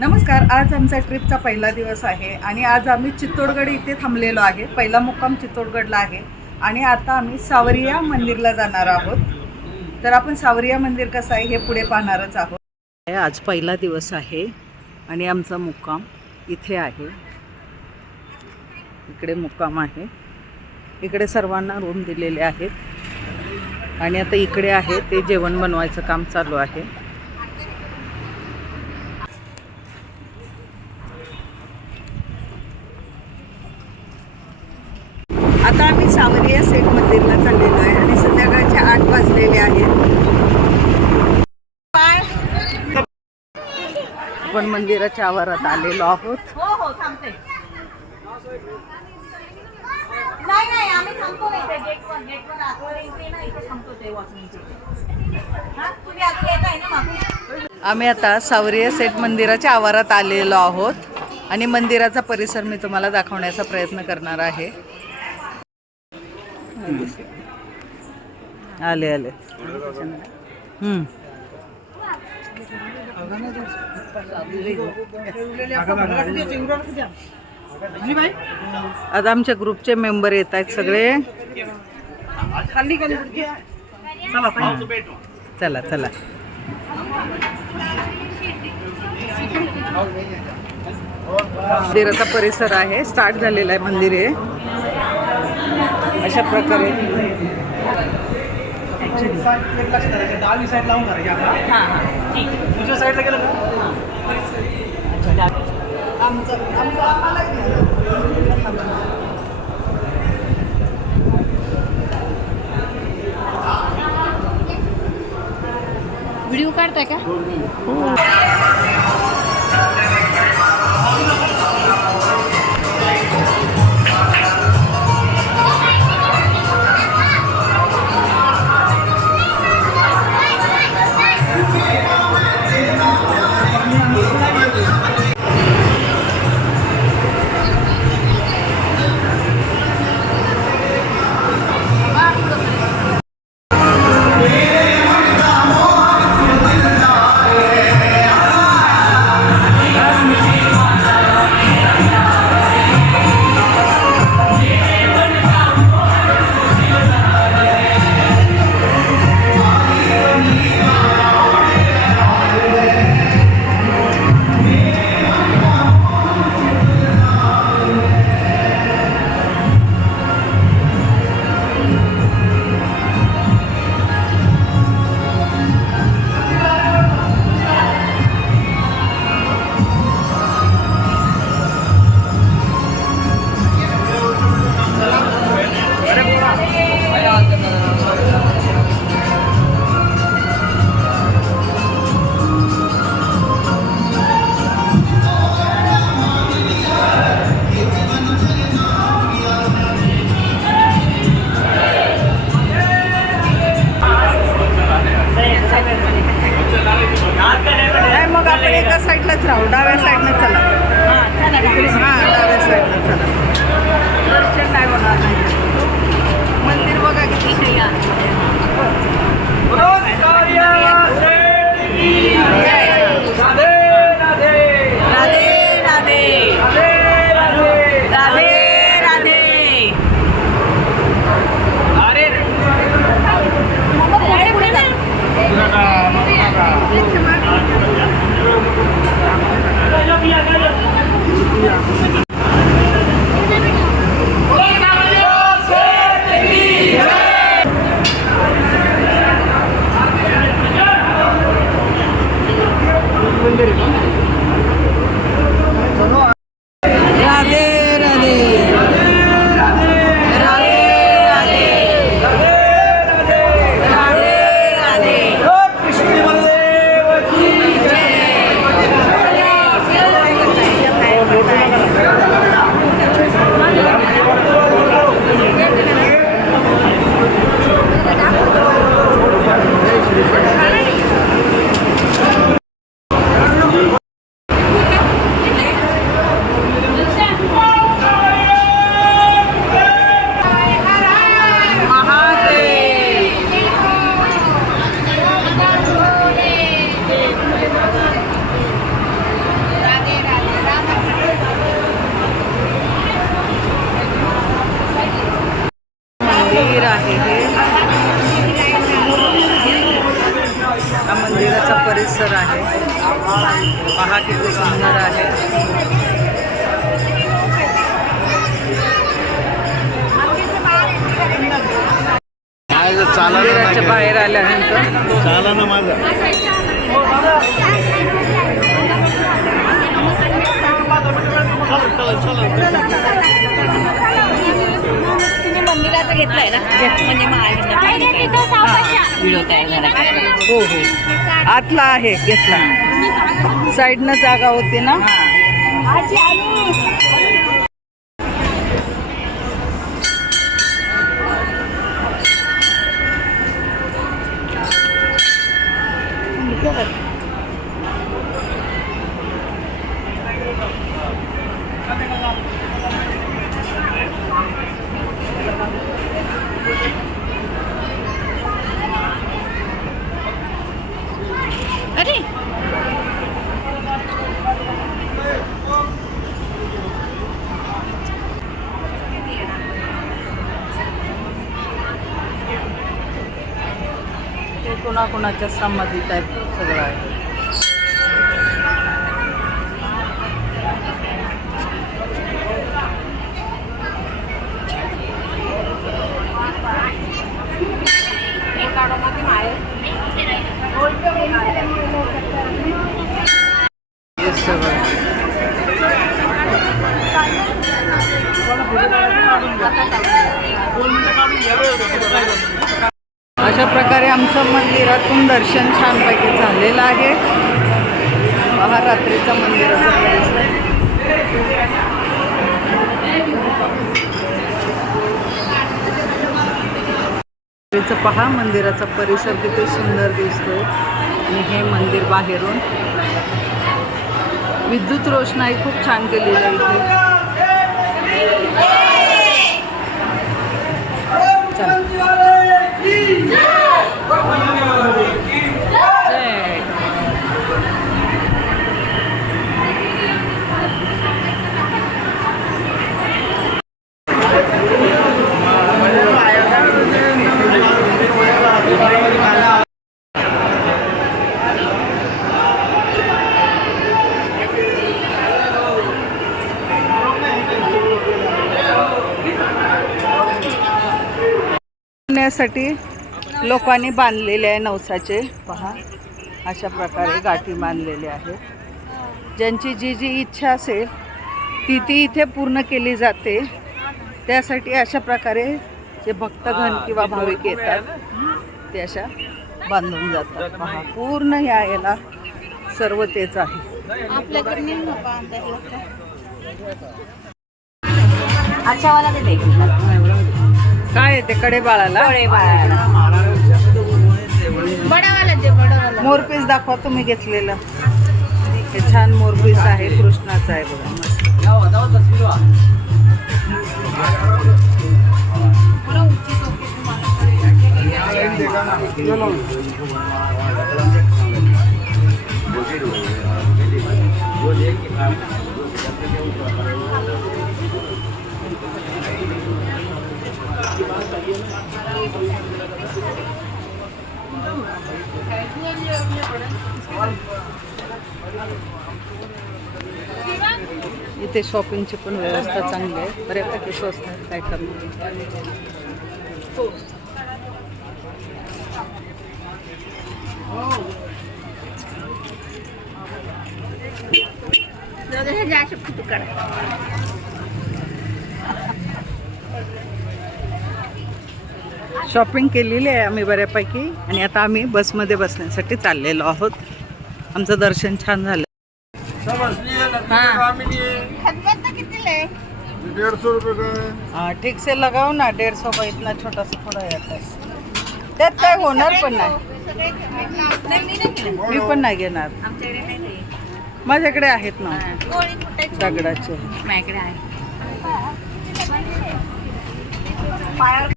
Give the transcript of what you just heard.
नमस्कार. आज आमचा ट्रिपचा पहिला दिवस आहे आणि आज आम्ही चित्तोडगड इथे थांबलेलो आहे. पहिला मुक्काम चित्तोडगडला आहे आणि आता आम्ही सावरिया मंदिरला जाणार आहोत. तर आपण सावरिया मंदिर कसं आहे हे पुढे पाहणारच आहोत. आज पहिला दिवस आहे आणि आमचा मुक्काम इथे आहे. इकडे मुक्काम आहे. इकडे सर्वांना रूम दिलेले आहेत आणि आता इकडे आहे ते जेवण बनवायचं काम चालू आहे. आता आम्ही सावरिया सेट मंदिरला चाललेलो आहे आणि संध्याकाळचे 8 वाजलेले आहेत. आपण मंदिराच्या आवारात आलेलो आहोत. हो थांबते. नाही आम्ही थांबतो इथे गेटवर आतवर इथे ना इथे थांबतो ते वॉचमनचे. हां तुम्ही आत येत आहे ना मागून. आम्ही आता सावरिया सेट मंदिराच्या आवारात आलेलो आहोत आणि मंदिराचा परिसर मी तुम्हाला दाखवण्याचा प्रयत्न करणार आहे. आले आता आमच्या ग्रुपचे मेंबर येत आहेत सगळे. चला चला. मंदिराचा परिसर आहे. स्टार्ट झालेला आहे मंदिर हे अशा प्रकारे. व्हिडिओ काढताय का? मग आपण एका साईडलाच राहू. डाव्या साईडनं चला. हां डाव्या साईडनं चला. दर्शन नाही होणार नाही. मंदिर बघा किती पहा किती सुंदर आहे. मंदिराच्या बाहेर आल्यानंतर चाला ना माझा तुम्ही मंदिराचं घेतलंय ना म्हणजे व्हिडिओ तयार झाला. हो हो आतला आहे घेतला. साईडनं जागा होती ना. अरे ते कोणाकोणाच्या समाधीत आहे सगळं आहे. हे सगळं. अशा प्रकारे आमचं मंदिरातून दर्शन छानपैकी झालेलं आहे. महारात्रीचं मंदिराचं परिसर. पहा मंदिराचा परिसर किती सुंदर दिसतोय. आणि हे मंदिर बाहेरून विद्युत रोषणाई खूप छान केलेली आहे इथे. साठी लोकांनी बांधलेले आहे नवसाचे. पहा अशा प्रकारे गाठी बांधलेले आहेत. ज्यांची जी जी इच्छा असेल ती ती इथे पूर्ण केली जाते. त्यासाठी अशा प्रकारे जे भक्तगण किंवा भाविक येतात ते अशा बांधून जातात. पहा पूर्ण याला सर्व तेच आहे. आपल्याकडे अच्छा वाला ते देखील काय आहे ते कडे बाळाला मोरपीस दाखवा तुम्ही घेतलेलं. हे छान मोरपीस आहे. कृष्णाचं आहे बघा. इथे शॉपिंगची पण व्यवस्था चांगली आहे. बऱ्यापैकी स्वस्त आहे. काय करणार. शॉपिंग केलेली आहे आम्ही बऱ्यापैकी. आणि आता आम्ही बसमध्ये बसण्यासाठी चाललेलो आहोत. आमचं दर्शन छान झालं. 150 रुपये का हाँ ठीक से लगाओ ना. 150 का इतना छोटा सा थोड़ा येत आहे. त्यात काय होणार पण नाही. मी पण नाही घेणार. माझ्याकडे आहेत ना दगडाचे. माझ्याकडे आहे.